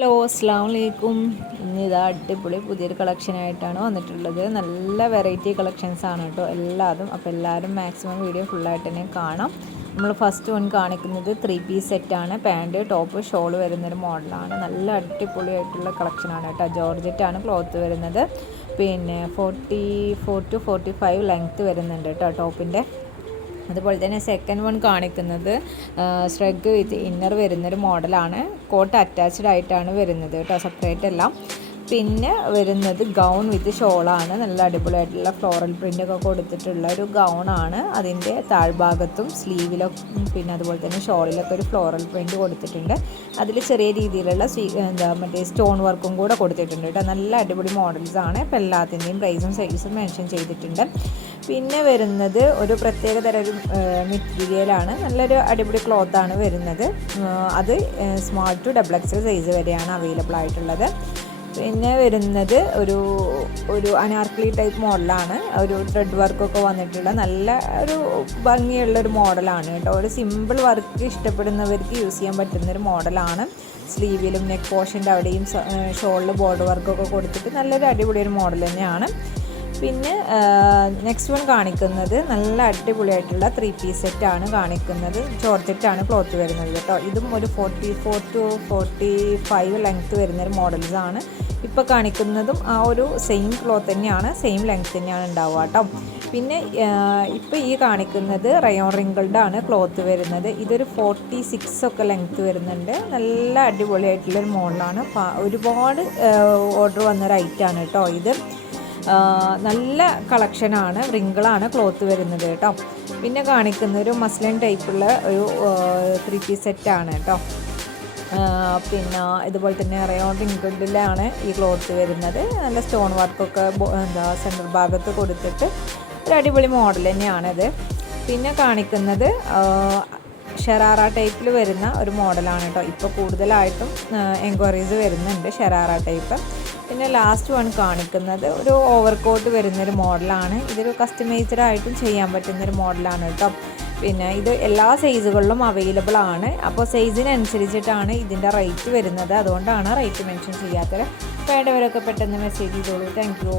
Hello അസ്സാം വലൈക്കും ഇന്ന് ഇത് അടിപൊളി പുതിയൊരു കളക്ഷനായിട്ടാണ് വന്നിട്ടുള്ളത്. നല്ല വെറൈറ്റി കളക്ഷൻസ് ആണ് കേട്ടോ എല്ലാതും. അപ്പോൾ എല്ലാവരും മാക്സിമം വീഡിയോ ഫുള്ളായിട്ട് തന്നെ കാണാം. നമ്മൾ ഫസ്റ്റ് വൺ കാണിക്കുന്നത് ത്രീ പീസ് സെറ്റാണ് പാന്റ് ടോപ്പ് ഷോൾ വരുന്നൊരു മോഡലാണ് നല്ല അടിപൊളിയായിട്ടുള്ള കളക്ഷനാണ് കേട്ടോ. ജോർജറ്റാണ് ക്ലോത്ത് വരുന്നത്. പിന്നെ forty four to forty five length വരുന്നുണ്ട് കേട്ടോ ടോപ്പിന്റെ അതുപോലെ തന്നെ സെക്കൻഡ് വൺ കാണിക്കുന്നത് ശ്രഗ് വിത്ത് ഇന്നർ വരുന്നൊരു മോഡലാണ്. കോട്ട് അറ്റാച്ച്ഡ് ആയിട്ടാണ് വരുന്നത് കേട്ടോ സെപ്പറേറ്റ് എല്ലാം പിന്നെ വരുന്നത് ഗൗൺ വിത്ത് ഷോളാണ് നല്ല അടിപൊളിയായിട്ടുള്ള ഫ്ലോറൽ പ്രിന്റൊക്കെ കൊടുത്തിട്ടുള്ള ഒരു ഗൗണാണ് അതിന്റെ താഴ്ഭാഗത്തും സ്ലീവിലും പിന്നെ അതുപോലെ തന്നെ ഷോളിലൊക്കെ ഒരു ഫ്ലോറൽ പ്രിന്റ് കൊടുത്തിട്ടുണ്ട്. അതിൽ ചെറിയ രീതിയിലുള്ള സ്വീ എന്താ മറ്റേ സ്റ്റോൺ വർക്കും കൂടെ കൊടുത്തിട്ടുണ്ട് കേട്ടോ. നല്ല അടിപൊളി മോഡൽസാണ് ഇപ്പോൾ എല്ലാത്തിന്റെയും പ്രൈസും സൈസും മെൻഷൻ ചെയ്തിട്ടുണ്ട്. പിന്നെ വരുന്നത് ഒരു പ്രത്യേക തരം ഒരു മെറ്റീരിയലാണ്. നല്ലൊരു അടിപൊളി ക്ലോത്താണ് വരുന്നത്. അത് small to double XL size വരെയാണ് അവൈലബിൾ ആയിട്ടുള്ളത്. പിന്നെ വരുന്നത് ഒരു ഒരു അനാർക്കലി ടൈപ്പ് മോഡലാണ് ഒരു ത്രെഡ് വർക്കൊക്കെ വന്നിട്ടുള്ള നല്ല ഒരു ഭംഗിയുള്ള ഒരു മോഡലാണ് കേട്ടോ. ഒരു സിമ്പിൾ വർക്ക് ഇഷ്ടപ്പെടുന്നവർക്ക് യൂസ് ചെയ്യാൻ പറ്റുന്ന ഒരു മോഡലാണ് സ്ലീവിലും നെക്ക് പോർഷന്റെ അവിടെയും ഷോളിൽ ബോർഡർ വർക്കൊക്കെ കൊടുത്തിട്ട് നല്ലൊരു അടിപൊളി ഒരു മോഡൽ തന്നെയാണ്. പിന്നെ നെക്സ്റ്റ് വൺ കാണിക്കുന്നത് നല്ല അടിപൊളിയായിട്ടുള്ള ത്രീ പീസ് സെറ്റാണ് കാണിക്കുന്നത്. ജോർജറ്റാണ് ക്ലോത്ത് വരുന്നത് കേട്ടോ. ഇതും ഒരു forty four to forty five length വരുന്നൊരു മോഡൽസാണ് ഇപ്പോൾ കാണിക്കുന്നതും ആ ഒരു സെയിം ക്ലോത്ത് തന്നെയാണ് സെയിം ലെങ്ത് തന്നെയാണ് ഉണ്ടാവുക കേട്ടോ. പിന്നെ ഇപ്പോൾ ഈ കാണിക്കുന്നത് റയോൺ റിങ്കിൾഡ് ആണ് ക്ലോത്ത് വരുന്നത്. ഇതൊരു ഫോർട്ടി സിക്സ് ഒക്കെ ലെങ്ത്ത് വരുന്നുണ്ട്. നല്ല അടിപൊളിയായിട്ടുള്ളൊരു മോഡലാണ് ഒരുപാട് ഓർഡർ വന്നൊരു ഐറ്റാണ് കേട്ടോ ഇത്. നല്ല കളക്ഷനാണ് റിങ്കിളാണ് ക്ലോത്ത് വരുന്നത് കേട്ടോ. പിന്നെ കാണിക്കുന്ന ഒരു മസ്ലിൻ ടൈപ്പുള്ള ഒരു ത്രീ പീസ് സെറ്റാണ് കേട്ടോ. പിന്നെ ഇതുപോലെ തന്നെ റയോൺ റിങ്കിളിലാണ് ഈ ക്ലോത്ത് വരുന്നത്. നല്ല സ്റ്റോൺ വർക്കൊക്കെ എന്താ സെന്റർ ഭാഗത്ത് കൊടുത്തിട്ട് ഒരു അടിപൊളി മോഡൽ തന്നെയാണിത്. പിന്നെ കാണിക്കുന്നത് ഷെറാറ ടൈപ്പിൽ വരുന്ന ഒരു മോഡലാണ് കേട്ടോ. ഇപ്പോൾ കൂടുതലായിട്ടും എൻക്വയറീസ് വരുന്നുണ്ട് ഷെറാറ ടൈപ്പ് പിന്നെ ലാസ്റ്റ് വൺ കാണിക്കുന്നത് ഒരു ഓവർ കോട്ട് വരുന്നൊരു മോഡലാണ് ഇതൊരു കസ്റ്റമൈസ്ഡ് ആയിട്ടും ചെയ്യാൻ പറ്റുന്നൊരു മോഡലാണ് കേട്ടോ. പിന്നെ ഇത് എല്ലാ സൈസുകളിലും അവൈലബിൾ ആണ്. അപ്പോൾ സൈസിനനുസരിച്ചിട്ടാണ് ഇതിന്റെ റേറ്റ് വരുന്നത്. അതുകൊണ്ടാണ് റേറ്റ് മെൻഷൻ ചെയ്യാത്തത്. വേണ്ടവരൊക്കെ പെട്ടെന്ന് മെസ്സേജ് ചെയ്തോളൂ. Thank you